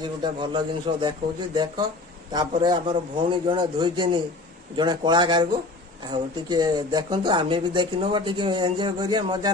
आज गोटे भल जिन देखा देख तापर आम भौणी जड़े धोईचेनी जड़े कलाकार को देखु आम भी देखी नब टे एंजय कर मजा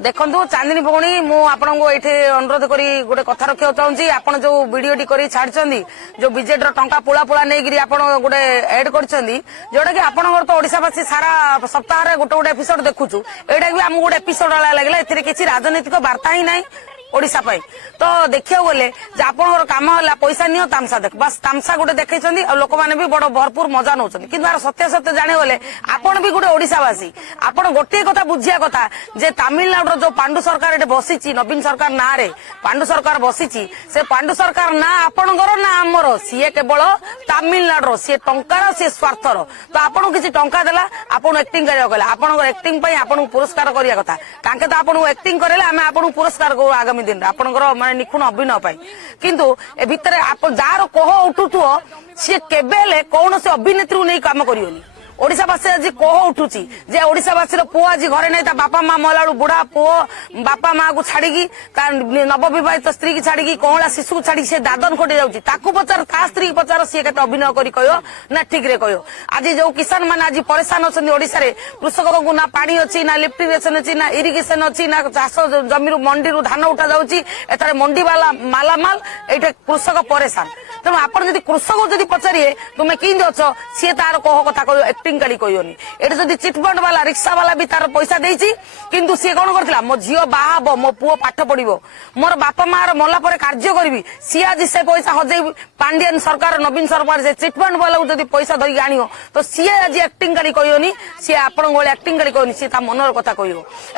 देखु चांदनी भौणी मु आपको ये अनुरोध करी गोटे कथा रखा चाहूँगी आप जो भिडटी कर छाड़ी जो विजेड टंका पुला पुला नहीं आप गोटे एड कर जोटा कि आपंकर तो ओडावासी सारा सप्ताह गोटे गोटे एपिसोड देखुचु एटा भी आम गोटे एपिसोड लगे ए किसी राजनीतिक वार्ता ही ना ओडिशा पाई तो देखियो बोले जे आपनकर काम होला पैसा नियो तामसा देख बस तामसा गोटे देखैछंदी आ लोक माने भी बड़ भरपूर मजा नउछंदी किंतु आर सत्य सत्य जाने बोले आपण भी गोटे ओडिशावासी आपण गोटे कथा बुझिया कथा जे तमिलनाडु जो पांडु सरकार एटे बसिची नवीन सरकार ना रे पांडु सरकार बसिची से पांडु सरकार ना आपनकर ना हमरो सीए केवल तमिलनाडु सी टंकार सी स्वार्थर तो आपण किछि टंका देला आपण एक्टिंग करिया गला आपनकर एक्टिंग पई आपण पुरस्कार करिया कथा कांके तो आपण एक्टिंग करेला हम आपण पुरस्कार को आगामी दिन आपनकर माने निखुण अभिनय पाई किंतु ए भितर आप जार कोह उठुथुओ सी केबेले कौन से अभिनेत्री नहीं काम करियोनी ओडिशावासी आज कोह उठुची जे ओडिशावासी पुओ आज घरे नहीं बापा माँ मलाड़ू बुढ़ा पुओ बापा माँ को छाड़ी नवविवाहित स्त्री की छाड़ी कौला शिशु को छाड़ी दादन खोटी जाऊँगी ताकू पचार ता स्त्री की पचार सी के अभिनय करी कहो ना ठीक रे कहो आज जो किसान मैंने आज परेशान अच्छा ओडिशा रे कृषक को ना पानी अच्छी ना लिफ्ट इरिगेशन अच्छी ना इरिगेशन अच्छी ना चाष जमी मंडी धान उठा जाऊँगी एथारे मंडी वाला मालामाल ये कृषक परेशान तेणु आप कृषक जब पचारे तुम्हें किंद अच्छ सी तार कह कथा कह एक्टिंग गाड़ी कहनी एट जब चिटफंड वाला रिक्शा वाला भी तार पैसा देती किंतु सी कौन करथिला मो झील बाहब मो पुओ पाठ पढ़ो मोर बापा माँ मला पर कार्य करी सी आज से पैसा हजे पांडियन सरकार नवीन सरकार से चिटफंड वाला जब पैसा धरिक आण तो सी आज एक्टिंग गाड़ी कहनी सी आपण एक्टिंग गाड़ी कहनी सी मनर कथा कह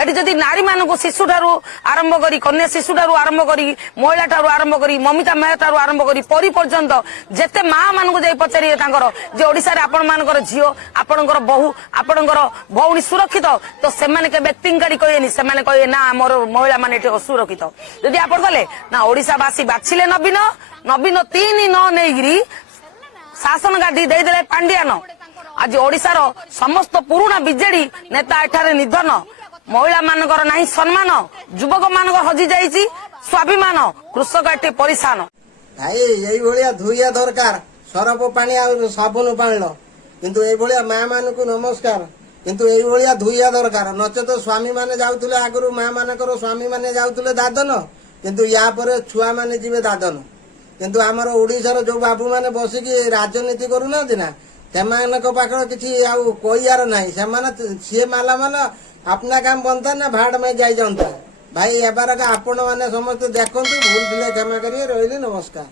ये जदि नारी मान शिशु ठारू आरंभ करी कन्या शिशु ठारू आरंभ करी महिला ठारू आरंभ करी ममिता मेहर ठारू आरंभ करी परी पर्यंत जेते माँ मान जाई पचारे जे ओडिशा रे आपण मानकर झील आपणकर बहु आपणकर भौणी सुरक्षित तो सेमाने के एक्टिंग गाड़ी कहनी से कहे ना मोर महिला माने असुरक्षित जदि आप कले ना ओडिशावासी बाछिले नवीन नवीन 3 न नहीं शासन गाड़ी देदेले पांडियान आज ओडिशार समस्त पुराना बीजेडी नेता एठारे निधन महिला मानकर नहीं सम्मान युवक मानकर हजि जाइछि स्वाभिमान कृषक एठी परेशान भाई यही भाया धुइया दरकार सरफ पानी आ साबुन पाण किंतु ये माँ मान को नमस्कार किंतु ये धुइया दरकार नचे तो स्वामी माने जाउतले आगु माँ मानकर स्वामी माने जाउतले दादन किंतु या पर छुआ माने जीवे दादन किंतु आमर ओडिशार जो बाबू माने बसिकी राजनीति करूना ना सेमानक पाखर किछि आउ कहियार नाही सेमाने सी माला माला अपना काम बनता ना भाड़ में जाई जानता भाई एबार आपण माने समस्त देखंतु भूल दिले क्षमा करिए रहिले नमस्कार।